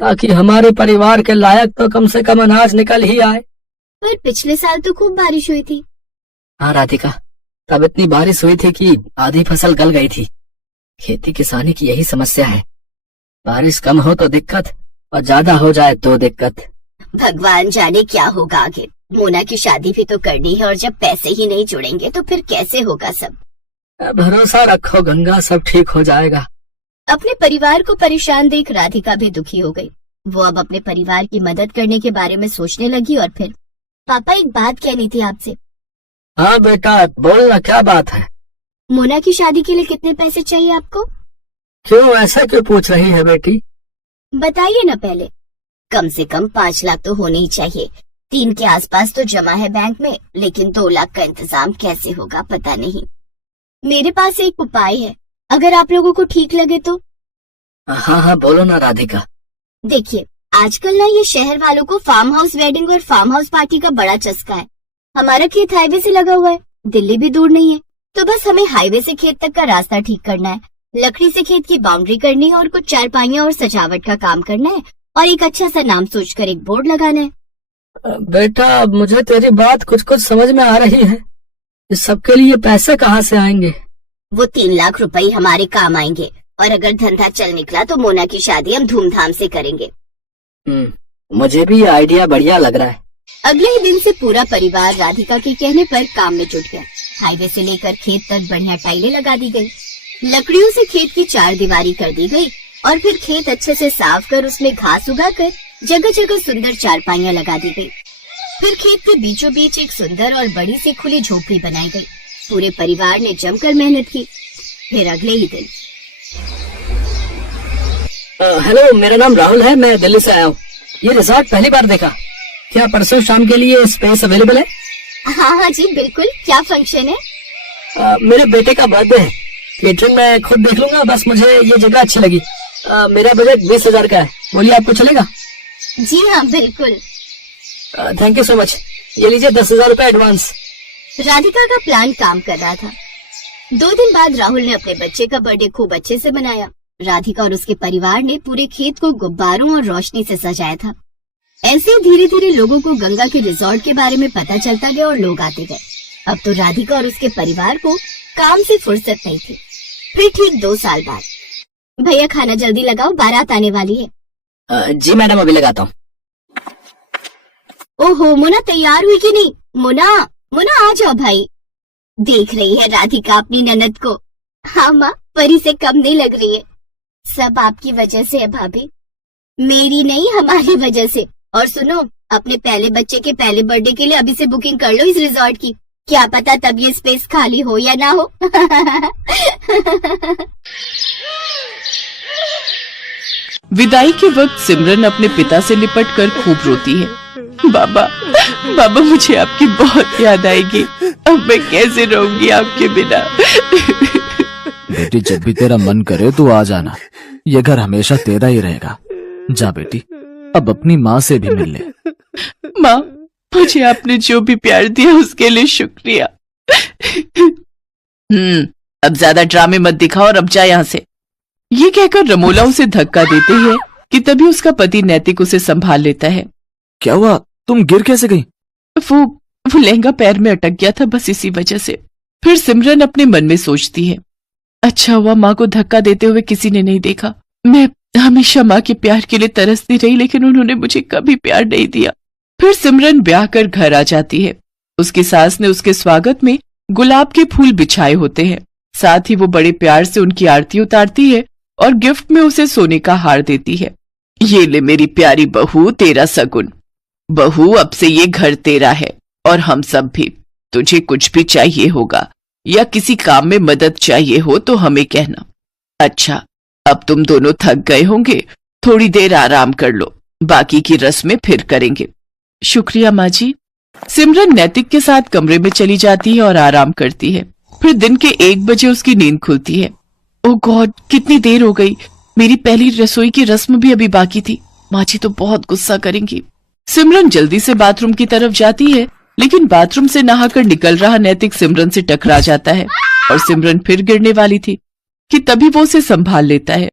ताकि हमारे परिवार के लायक तो कम से कम अनाज निकल ही आए। पर पिछले साल तो खूब बारिश हुई थी। हाँ राधिका, तब इतनी बारिश हुई थी कि आधी फसल गल गई थी। खेती किसानी की यही समस्या है, बारिश कम हो तो दिक्कत और ज्यादा हो जाए तो दिक्कत। भगवान जाने क्या होगा आगे। मोना की शादी भी तो करनी है और जब पैसे ही नहीं जुड़ेंगे तो फिर कैसे होगा सब। भरोसा रखो गंगा, सब ठीक हो जाएगा। अपने परिवार को परेशान देख राधिका भी दुखी हो गई। वो अब अपने परिवार की मदद करने के बारे में सोचने लगी और फिर, पापा एक बात कहनी थी आपसे। हाँ बेटा बोलना, क्या बात है? मोना की शादी के लिए कितने पैसे चाहिए आपको? क्यों ऐसा क्यों पूछ रही है बेटी? बताइए ना पहले। कम से कम 5 लाख तो होने ही चाहिए। 3 के आसपास तो जमा है बैंक में, लेकिन 2 लाख का इंतजाम कैसे होगा पता नहीं। मेरे पास एक उपाय है, अगर आप लोगों को ठीक लगे तो। हाँ हाँ बोलो ना राधिका। देखिए, आजकल ना ये शहर वालों को फार्म हाउस वेडिंग और फार्म हाउस पार्टी का बड़ा चस्का है। हमारा खेत हाईवे से लगा हुआ है, दिल्ली भी दूर नहीं है, तो बस हमें हाईवे से खेत तक का रास्ता ठीक करना है, लकड़ी से खेत की बाउंड्री करनी है और कुछ चारपाइयां और सजावट का काम करना है और एक अच्छा सा नाम सोचकर एक बोर्ड लगाना है। बेटा मुझे तेरी बात कुछ कुछ समझ में आ रही है, इस सब के लिए पैसे कहाँ से आएंगे? वो 3 लाख रुपए हमारे काम आएंगे और अगर धंधा चल निकला तो मोना की शादी हम धूमधाम से करेंगे। मुझे भी ये आइडिया बढ़िया लग रहा है। अगले ही दिन से पूरा परिवार राधिका के कहने पर काम में जुट गया। हाईवे से लेकर खेत तक बढ़िया टाइलें लगा दी गई, लकड़ियों से खेत की 4 दीवारी कर दी गई और फिर खेत अच्छे से साफ कर उसमें घास उगाकर जगह जगह सुंदर चारपाइयां लगा दी गई। फिर खेत के बीचों बीच एक सुंदर और बड़ी सी खुली झोपड़ी बनाई गई। पूरे परिवार ने जमकर मेहनत की। फिर अगले ही दिन, हेलो, मेरा नाम राहुल है, मैं दिल्ली से आया हूँ। ये रिजॉर्ट पहली बार देखा, क्या परसों शाम के लिए स्पेस अवेलेबल है? हाँ हाँ जी बिल्कुल। क्या फंक्शन है? मेरे बेटे का बर्थडे है, केटरिंग मैं खुद देख लूंगा, बस मुझे ये जगह अच्छी लगी। मेरा बजट 20,000 का है, बोलिए आपको चलेगा? जी हाँ बिल्कुल। थैंक यू सो मच, ये लीजिए 10,000 रुपए एडवांस। राधिका का प्लान काम कर रहा था। 2 दिन बाद राहुल ने अपने बच्चे का बर्थडे खूब अच्छे से मनाया। राधिका और उसके परिवार ने पूरे खेत को गुब्बारों और रोशनी से सजाया था। ऐसे धीरे धीरे लोगों को गंगा के रिजॉर्ट के बारे में पता चलता गया और लोग आते गए। अब तो राधिका और उसके परिवार को काम से फुर्सत नहीं थी। फिर ठीक 2 साल बाद, भैया खाना जल्दी लगाओ, बारात आने वाली है। जी मैडम, अभी लगाता हूँ। ओहो, मोना तैयार हुई कि नहीं? मोना मोना आ जाओ भाई। देख रही है राधिका अपनी ननद को? हाँ माँ, परी से कम नहीं लग रही है। सब आपकी वजह से है भाभी, मेरी नहीं हमारी वजह से। और सुनो, अपने पहले बच्चे के पहले बर्थडे के लिए अभी से बुकिंग कर लो इस रिजॉर्ट की, क्या पता तब ये स्पेस खाली हो या ना हो। विदाई के वक्त सिमरन अपने पिता से लिपट कर खूब रोती है। बाबा बाबा, मुझे आपकी बहुत याद आएगी, अब मैं कैसे रहूंगी आपके बिना। बेटी, जब भी तेरा मन करे तो आ जाना, ये घर हमेशा तेरा ही रहेगा। जा बेटी, अब अपनी माँ से भी मिल ले। माँ, मुझे आपने जो भी प्यार दिया उसके लिए शुक्रिया। अब ज्यादा ड्रामे मत दिखाओ और अब जा यहाँ से। ये कहकर रमोला उसे धक्का देते हैं कि तभी उसका पति नैतिक उसे संभाल लेता है। क्या हुआ, तुम गिर कैसे गई? वो लहंगा पैर में अटक गया था, बस इसी वजह से। फिर सिमरन अपने मन में सोचती है, अच्छा हुआ माँ को धक्का देते हुए किसी ने नहीं देखा। मैं हमेशा माँ के प्यार के लिए तरसती रही, लेकिन उन्होंने मुझे कभी प्यार नहीं दिया। फिर सिमरन ब्याह कर घर आ जाती है। उसकी सास ने उसके स्वागत में गुलाब के फूल बिछाए होते हैं। साथ ही वो बड़े प्यार से उनकी आरती उतारती है और गिफ्ट में उसे सोने का हार देती है। ये ले मेरी प्यारी बहू, तेरा सगुन। बहू, अब से ये घर तेरा है और हम सब भी। तुझे कुछ भी चाहिए होगा या किसी काम में मदद चाहिए हो तो हमें कहना। अच्छा, अब तुम दोनों थक गए होंगे, थोड़ी देर आराम कर लो, बाकी की रस्में फिर करेंगे। शुक्रिया माँ जी। सिमरन नैतिक के साथ कमरे में चली जाती है और आराम करती है। फिर दिन के 1 बजे उसकी नींद खुलती है। ओह गॉड, कितनी देर हो गई, मेरी पहली रसोई की रस्म भी अभी बाकी थी। माँ जी तो बहुत गुस्सा करेंगी। सिमरन जल्दी से बाथरूम की तरफ जाती है, लेकिन बाथरूम से नहाकर निकल रहा नैतिक सिमरन से टकरा जाता है और सिमरन फिर गिरने वाली थी कि तभी वो उसे संभाल लेता है।